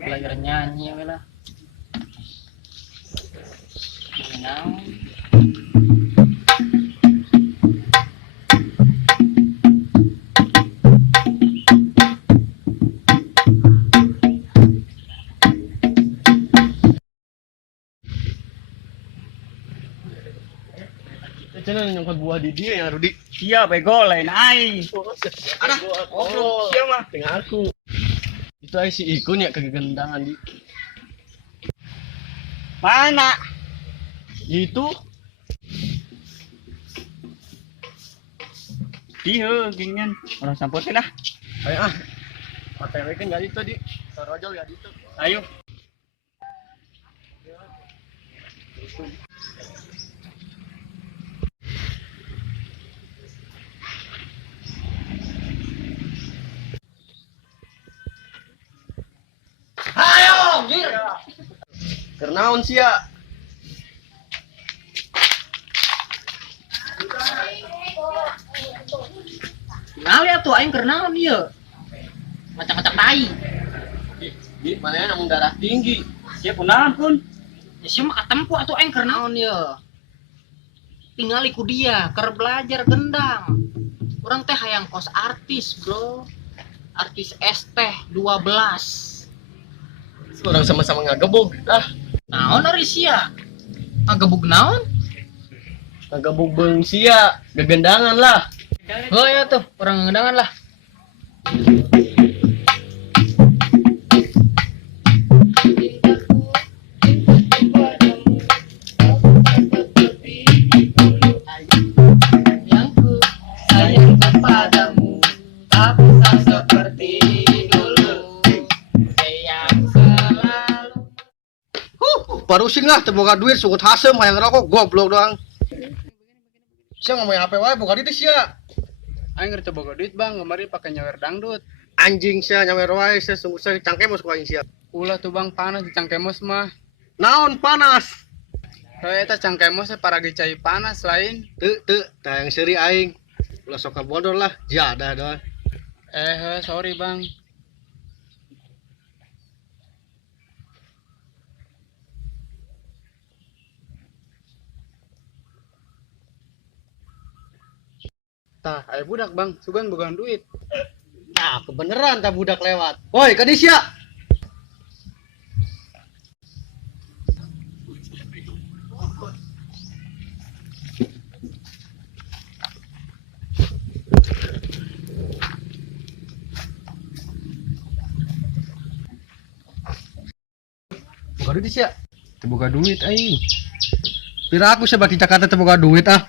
Belajar nyanyi ya lah. Naon? Jangan nyangkut buah di dia ya Rudi. Iya bego lain aing. Ada ngobrol siapa mah dengan aku. Itu ai si Ikun ya kegendangan di. Mana? Itu Dieu ginian. Orang sampur lah. ayo ah. OTW kan enggak itu di. Sorojol enggak itu. Ayo. Ayo, gir. Kernaon sia? Kenal ya tuh aing kernaon ieu? Macak-macak tai. Di mana ya namun darah tinggi. Siap kunaon pun. Ya sih mah katempo atuh aing kernaon ieu. Tinggal iku dia, keur belajar gendang. Urang teh hayang kos artis, Bro. Artis S teh 12. Orang sama-sama ngagebug. Ah, Naon ari sia? Ngagebug naon? ngagebug beung sia, gegendangan lah. Oh ya tuh, orang ngendangan lah. Yang ku sayang kepadamu, tak bisa seperti dulu. Yang selalu. Parusing lah, teboga duit, sugut hasem, hayang rokok, goblok doang. Sia ngomongin HP wae, boga duit sia. Aing ngerti boga duit bang, kemarin pakai nyawer dangdut. Anjing sia nyawer wae, sia sungguh saya cangkemos ku aing sia. Ulah tuh bang panas di cangkemos mah. Naon panas? Hei eta cangkemos para cai panas lain. Teu, tah yang seuri aing. Ulah sok kabodor lah, jadah doang. Sorry bang. Tah, aya budak bang, sugan bogaan duit. Nah, kebeneran tah budak lewat. Woi, ka dieu sia. Boga duit sia. Boga duit aing. Pira aku sia baki Jakarta teu boga duit ah.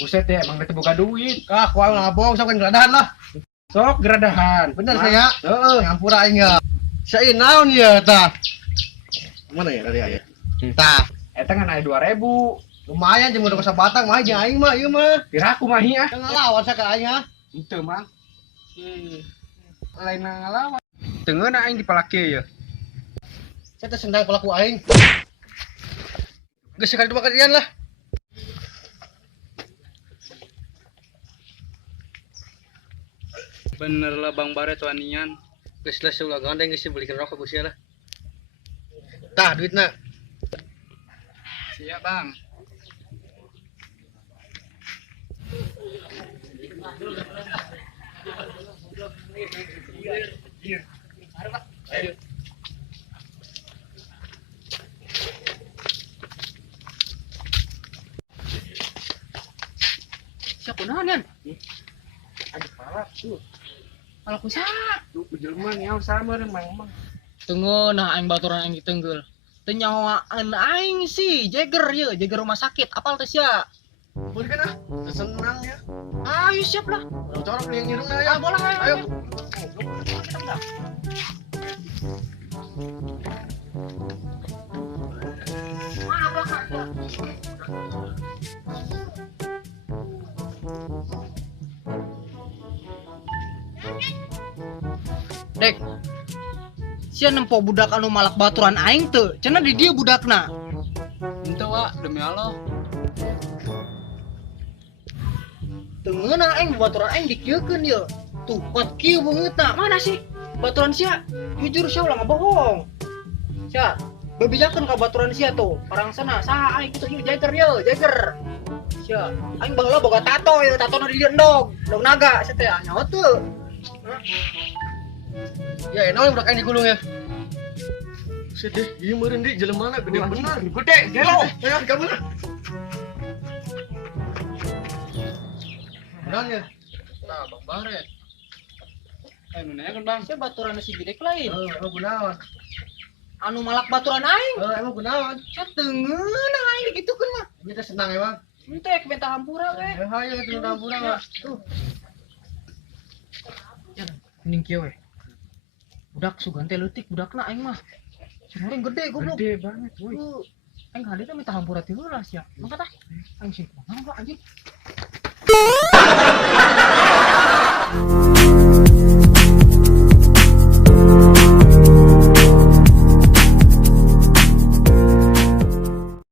Buset ya, emang bete boga duit. Ah, ku aing ngabong sok geladahan lah. Sok geradahan. Bener Nah, saya. Heeh, ngampura aing ya. Sia ieu naon ieu tah? Mana ya tadi aya? Tah, eta kan aya 2.000. lumayan jeung udah kosa batang mah jeung aing mah ieu mah. Pira aku mah ya? Teu ngalawan sa ka aing ah. Henteu mang. Lain ngalawan. Tengeuna aing dipalaki ya. Saya teh sendang pelaku aing. Geus sekali dua kalian lah. Bener lah Bang Bare tuanian. Geus lah ulah gandeng geus belikeun rokok geus lah. Tah duitna. Siap Bang. Ayo. Siap kunaon yan? Aduh parah tuh. Kalau kusa. Tuh jelema nya sama emang. Tunggu nah aing baturan aing ditenggel. Teu nyawaan aing sih Jagger ya, Jagger rumah sakit. Apal teh sia? Boleh kan ah? Senang ya. Ayo siap lah. Orang cara beli yang irungnya ya. Boleh Ayo. Kita enggak. Maaf lah Kak. Dek, sia nempo budak anu malak baturan aing teu, cenah di dia budakna. Ente Wak, demi Allah. Teu ngeunah aing baturan aing dikieukeun ye. Tuh, pot kieu beungeutna. Mana sih baturan sia? Jujur sia ulah ngabohong. Sia, bebijakeun ka baturan sia tuh. Orang sana saha aing kitu ieu Jagger ye, Jagger. Sia, aing baheula boga tato ye, tatona di dieu endog naga sia teh nyaho teu. Ya enak udah kayak digulung ya. Sedih, ieu meureun di jelema na gede bener. Gede, gelo. Ayo kamu lah. Benar ya. Nah, Bang Bare. Nu nanyakeun Bang. Sia baturan si gede lain. Emang gunawan. Anu malak baturan aing. Emang gunawan. Sia teu ngeunah aing digitukeun mah. Kita senang ya, Bang. Henteu ek benta hampura we. Ayo kita dampura, Bang. Tuh. Mending kieu we. Budak sugan teh leutik budakna aing mah. Sumureng gede goblok. Gede banget, woi. Aing kali teh minta hampura ti heula sia. Mangka tah. Aing sih kumaha anjing.